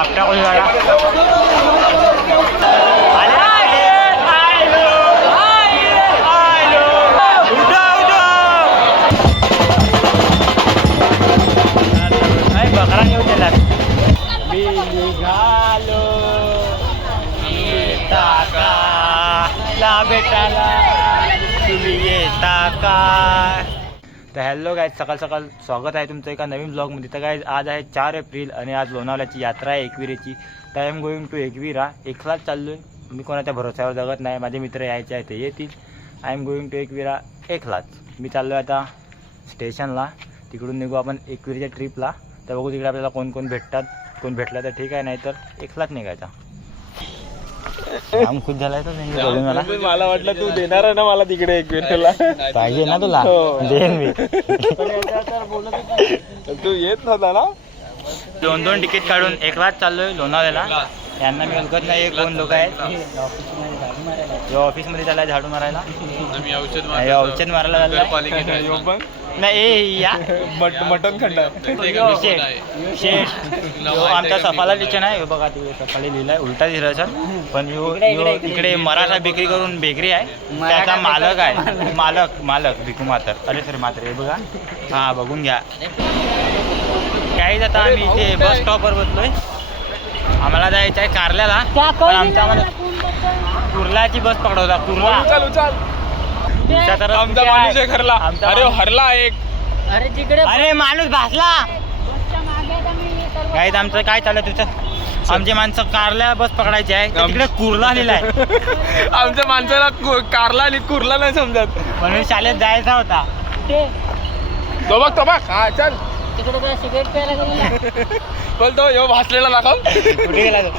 आपटा कोळीवाडा आले, आले. आयलो, आयलो, आयलो. उठा, तर हॅलो गाय सकाळ सकाळ स्वागत आहे तुमचं एका नवीन ब्लॉगमध्ये तर काय आज आहे चार एप्रिल आणि आज लोणावल्याची यात्रा आहे एकविरेची. तर I am going to Ekvira. एकलाच चाललो आहे मी कोणाच्या भरोश्यावर जगत नाही. माझे मित्र यायचे आहे ते येतील. I am going to Ekvira एकलाच. मी चाललो आहे आता स्टेशनला. तिकडून निघू आपण एकविरीच्या ट्रिपला तर बघू तिकडे आपल्याला कोण कोण भेटतात. कोण भेटला तर ठीक आहे नाही तर एकलाच निघायचा. काम खुश झालाय तर बघून मला मला वाटलं तू देणार आहे ना मला तिकडे एक वेळेला पाहिजे ना तुला. हो. देईन मी. तू येत नव्हता ना? दोन दोन तिकीट काढून एकलाच चाललोय लोणावळ्याला. यांना मी ओळखत नाही हे कोण लोक आहेत. ऑफिसमध्ये चाललाय झाडू मारायला. औषध हे मारायला चाललाय. आहे. नाही ए या. मट मटन खंड आमचा सफाला लिचन आहे हे बघा ते सकाळी लिहिलाय उलटा दिरायचं पण यो यो इकडे मराठा बेकरी करून बेकरी आहे. त्याचा मालक आहे. मालक. मालक भिकू मातर. अरे सर मात्र हे बघा. हा बघून घ्या. काहीच आता आम्ही इथे बस स्टॉपवर बसलोय. आम्हाला जायचं आहे कारल्याला पण आमचा आम्हाला कुर्लाची बस पकडवता कुर्ला. आमचा आहे? माणूस एक हरला आमचा अरे माणूस- हरला एक. अरे तिकडे अरे माणूस भासला. काय आमचं काय चाललं तुझं? आमची माणसं कारल्या बस पकडायची आहे. तर तिकडे कुर्ला लिहिलाय आमच्या माणसाला कु- कारला आणि कुर्ला नाही समजत. म्हणून शाळेत जायचा होता. ते. तो बघ तो बघ. हा चल. तिकडे तुला सिगरेट प्यायला गेलेला बोलतो यो भासलेला दाखव. कुठे गेला तो.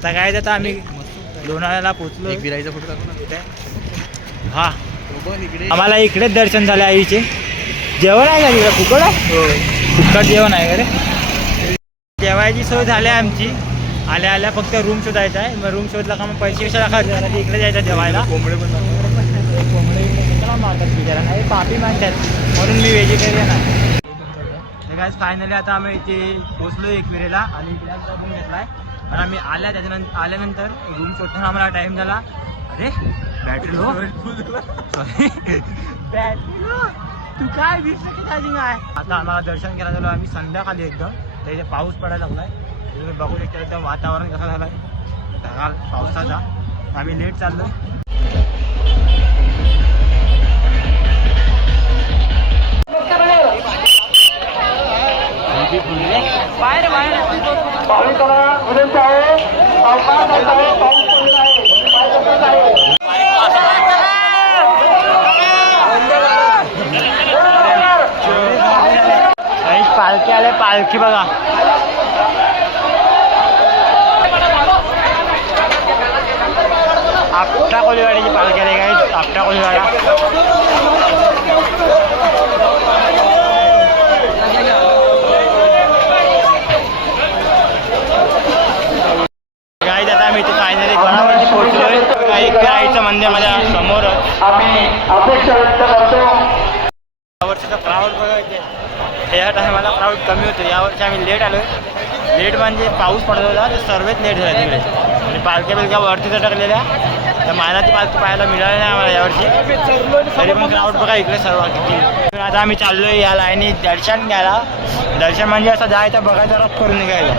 आता काय आता आम्ही लोणावळ्याला पोचलो हा. आम्हाला इकडेच दर्शन झाले आईचे. जेवण आहे का तिकडे? फुकट आहे? फुकट जेवण आहे का रे? जेवायची सोय झाली आहे आमची. आल्या आल्या फक्त रूम शोधायचा आहे. मग रूम शोधला का मग पैसे कशाला खर्च इकडे जायचं जेवायला. कोंबडे पण कोंबडे कशाला मारतात बिचारा हे पापी माणसात म्हणून मी व्हेजिटेरियन आहे. काय फायनली आता आम्ही इथे पोचलो एकविरेला आणि इकडे आमचा रूम घेतलाय. आणि आम्ही आल्या त्याच्यानंतर आल्यानंतर रूम शोधताना आम्हाला टाइम झाला. अरे battery low sorry battery low तू काय वीस टक्के चार्जिंग आहे? आता आम्हाला दर्शन करायला झालं आम्ही संध्याकाळी एकदम. तर इथे पाऊस पडायला लागलाय. तुम्ही बघू शकता वातावरण कसं झालंय. ढगाळ पावसाचा. आम्ही लेट चाललोय काही पालखी आले पालखी बघा आपटा कोलीवाड्याची पालखी आली काय आपटा कोलीवाडा काय आता आम्ही इथे फायनली घरावरती पोहोचलोय काय एक आईचं मंदिर माझ्यासमोर यावर्षीचा क्राऊड बघायचे टायमाला क्राऊड कमी होतं. यावर्षी आम्ही लेट आलो लेट म्हणजे पाऊस पडत होता तर सर्वच लेट झाला तिकडे. आणि पालख्या बिलक्या वरती टाकलेल्या तर मानाची पालखी पाहायला मिळाली नाही आम्हाला यावर्षी. तरी पण क्राऊड बघा इकडे सर्व किती. आता आम्ही चाललो आहे या लाईनी दर्शन घ्यायला. दर्शन म्हणजे असं जायचं बघायचं रफ करून निघायचं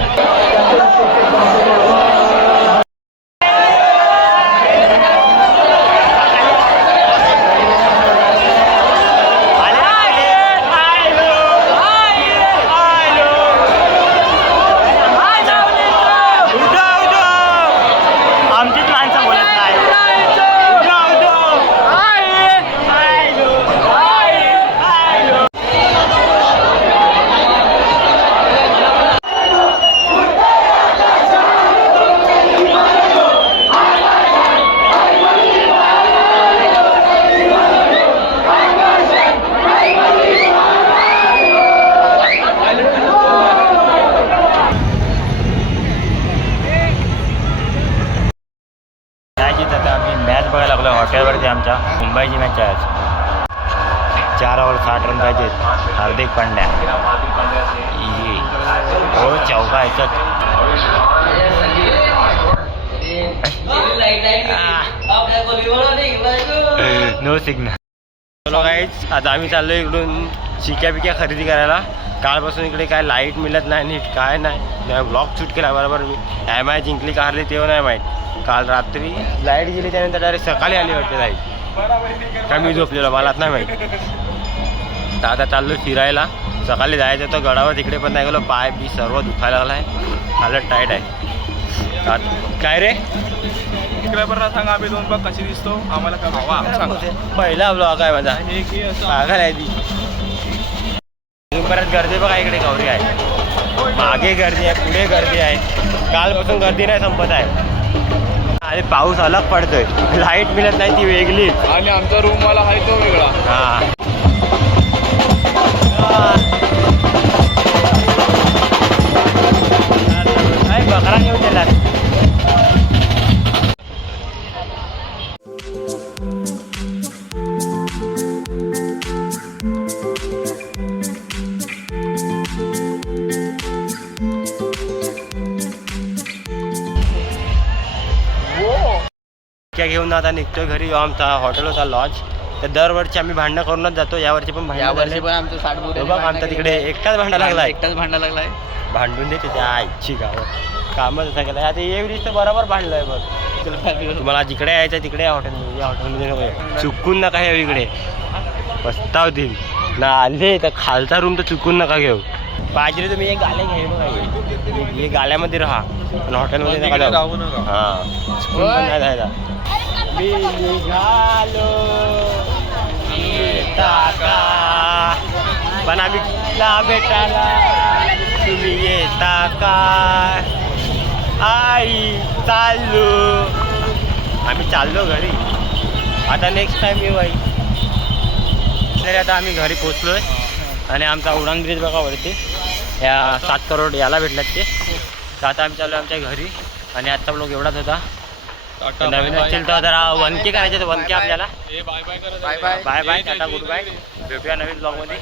आले, आले, आयलो, आयलो, आयलो. उठो, उठो. आमचीच माणसं बोलत नाही उठो, उठो. आयलो, आयलो, आयलो. बॉल साठ रन पाहिजेत हार्दिक पांड्या. ये. हो चौका याच्यात नो सिग्नल चलो काहीच आता आम्ही चाललो इकडून शिक्या बिक्या खरेदी करायला. कालपासून इकडे काय लाइट मिळत नाही नीट काय नाही. ब्लॉक शूट केला बरोबर. मी एम आय जिंकली का हरली तेव्हा नाही माहीत. काल रात्री लाइट गेली त्यानंतर डायरेक्ट सकाळी आली वाटते लाइट काय मी झोपलेलो मलाच नाही माहीत. तर आता चाललो फिरायला. सकाळी जायचं तर गडावर तिकडे पण नाही गेलो. पाय बी सर्व दुखायला लागला आहे हालत टाईट आहे काय रे? सांगा आम्ही दोन बघ कशी दिसतो. आम्हाला काय पहिला ब्लॉग आहे माझा. पागल आहे ती. परत गर्दी बघा इकडे गौरी आहे. मागे गर्दी आहे पुढे गर्दी आहे. कालपासून गर्दी नाही संपत आहे. आणि पाऊस अलग पडतोय. लाइट मिळत नाही ती वेगळी. आणि आमचा रूम वाला आहे तो वेगळा. हा. काय घेऊन घेऊन आता निघतोय घरी आमचा हॉटेल होता लॉज तर दरवर्षी आम्ही भांडणं करूनच जातो. यावर्षी पण भांडण यावर्षी. पण आमचं बघ आमचा तिकडे एकटाच भांडा लागलाय. एकटाच भांडा लागलाय. भांडून दे त्याच्या आईची गावं. कामच केलं आता एवढीच तर बरोबर भांडलंय बघ. तुम्हाला जिकडे यायचं तिकडे या हॉटेलमध्ये या हॉटेलमध्ये नको. चुकून नका येऊ इकडे. पस्तावतील ना आले तर खालचा रूम तर चुकून नका घेऊ. पाहिजे तुम्ही एक गाले घ्या हे बघा हे. हे गाल्यामध्ये राहा. पण हॉटेलमध्ये नका तिकडे जाऊ. हा. चुकून पण नाही जायचा. मी निघालो. येता पण आम्ही तुला भेटायला तुम्ही येता का आई चाललो. आम्ही चाललो घरी. आता नेक्स्ट टाइम येऊ आई तरी आता आम्ही घरी पोचलो आहे आणि आमचा उडान ब्रिज बघा वरती. या सात करोड याला भेटलात ते. तर आता आम्ही चाललो आमच्या घरी. आणि आजचा ब्लॉग एवढाच होता. टाटा, नवीन बाय असतील तर जरा वनके करायचे तर वनके आपल्याला. Bye bye bye bye tata goodbye भेटूया नवीन ब्लॉगमध्ये